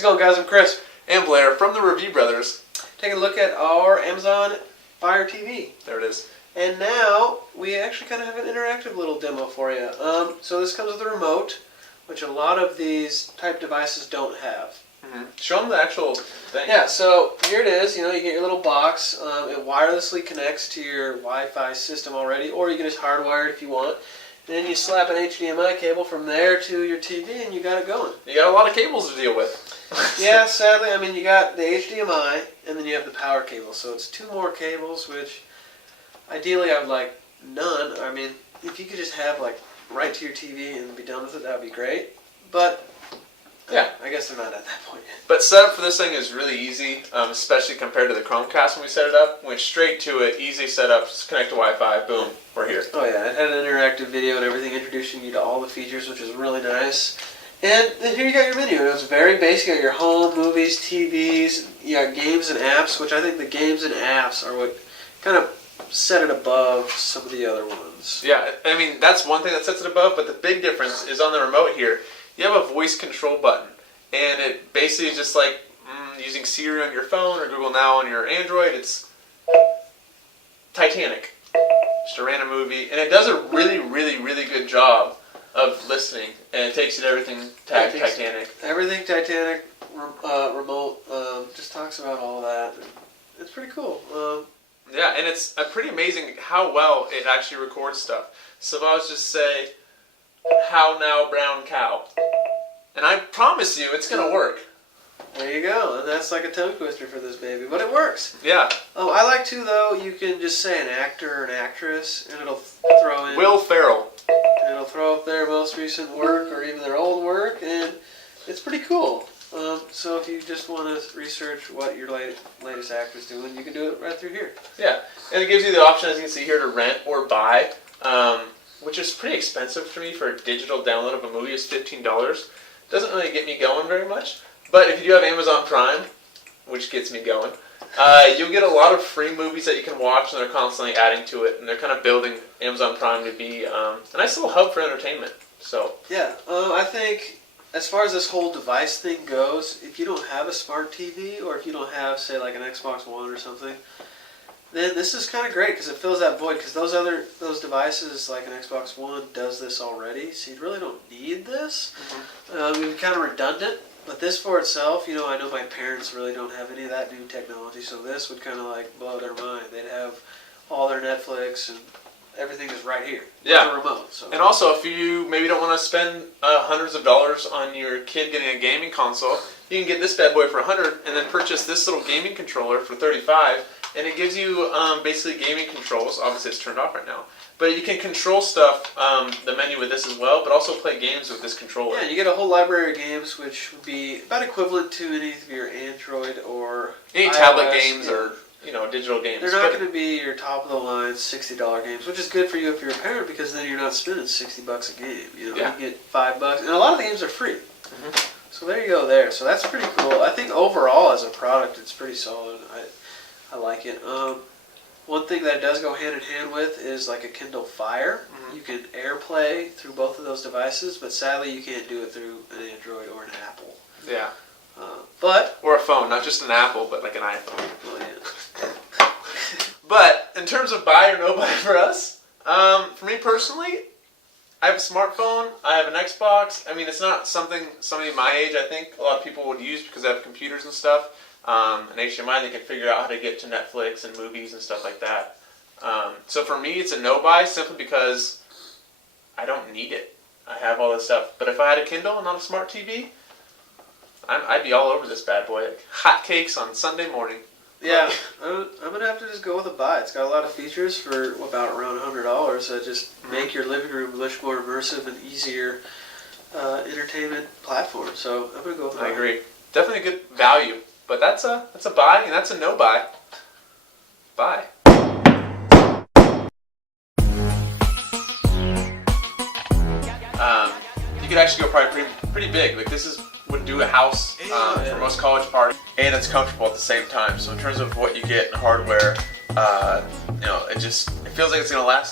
How's it going, guys? I'm Chris. And Blair from the Review Brothers. Taking a look at our Amazon Fire TV. There it is. And now we actually kind of have an interactive little demo for you. So this comes with a remote, which a lot of these type devices don't have. Mm-hmm. Show them the actual thing. Yeah, so here it is. You get your little box. It wirelessly connects to your Wi-Fi system already, or you can just hardwire it if you want. And then you slap an HDMI cable from there to your TV, and you got it going. You got a lot of cables to deal with. Yeah, sadly, you got the HDMI, and then you have the power cable. So it's two more cables, which ideally I would like none. If you could just have right to your TV and be done with it, that would be great. But yeah, I guess they're not at that point yet. But setup for this thing is really easy, especially compared to the Chromecast when we set it up. Went straight to it, easy setup, just connect to Wi-Fi, boom, we're here. Oh yeah, it had an interactive video and everything introducing you to all the features, which is really nice. And then here you got your menu. It was very basic. You got your home, movies, TVs, you got games and apps, which I think the games and apps are what kind of set it above some of the other ones. Yeah, that's one thing that sets it above, but the big difference is on the remote here, you have a voice control button. And it basically is just like using Siri on your phone or Google Now on your Android. It's Titanic. Just a random movie. And it does a really, really, really good job of listening. And it takes you to everything Titanic. Everything Titanic remote just talks about all that. It's pretty cool. Yeah, and it's pretty amazing how well it actually records stuff. So if I was just say, "How now, brown cow?" And I promise you, it's going to work. There you go. And that's like a tongue twister for this baby. But it works. Yeah. Oh, I like to, though, you can just say an actor or an actress, and it'll throw in... Will Ferrell. And it'll throw up their most recent work or even their old work, and it's pretty cool. So if you just want to research what your latest actor's doing, you can do it right through here. Yeah. And it gives you the option, as you can see here, to rent or buy, which is pretty expensive for me for a digital download of a movie. It's $15. Doesn't really get me going very much, but if you do have Amazon Prime, which gets me going, you'll get a lot of free movies that you can watch, and they're constantly adding to it, and they're kind of building Amazon Prime to be a nice little hub for entertainment. So yeah, I think as far as this whole device thing goes, if you don't have a smart TV, or if you don't have, say, like an Xbox One or something, then this is kind of great because it fills that void, because those devices like an Xbox One does this already, so you really don't need this. It's kind of redundant, but this for itself, I know my parents really don't have any of that new technology, so this would kind of blow their mind. They'd have all their Netflix and everything is right here. Yeah. With the remote. So. And also, if you maybe don't want to spend hundreds of dollars on your kid getting a gaming console, you can get this bad boy for $100 and then purchase this little gaming controller for $35. And it gives you basically gaming controls. Obviously, it's turned off right now. But you can control stuff, the menu with this as well, but also play games with this controller. Yeah, you get a whole library of games, which would be about equivalent to any of your Android or any iOS, tablet games or digital games. They're not going to be your top-of-the-line $60 games, which is good for you if you're a parent, because then you're not spending $60 a game. You get $5, and a lot of the games are free. So there you go there. So that's pretty cool. I think overall, as a product, it's pretty solid. I like it. One thing that it does go hand in hand with is like a Kindle Fire. You can AirPlay through both of those devices, but sadly you can't do it through an Android or an Apple. Yeah. Or a phone, not just an Apple, but like an iPhone. Well, yeah. But in terms of buy or no buy for us, for me personally, I have a smartphone, I have an Xbox. It's not something somebody my age, I think, a lot of people would use because they have computers and stuff. An HDMI, they can figure out how to get to Netflix and movies and stuff like that. So for me, it's a no buy simply because I don't need it. I have all this stuff. But if I had a Kindle and not a smart TV, I'd be all over this bad boy. Like hot cakes on Sunday morning. Yeah, I'm going to have to just go with a buy. It's got a lot of features for about around $100 that just make your living room much more immersive and easier entertainment platform. So I'm going to go with a buy. I agree. Definitely a good value. But that's a buy and that's a no buy. Bye. You could actually go probably pretty big. Like this would do a house for most college parties, and it's comfortable at the same time. So in terms of what you get in hardware, it feels like it's gonna last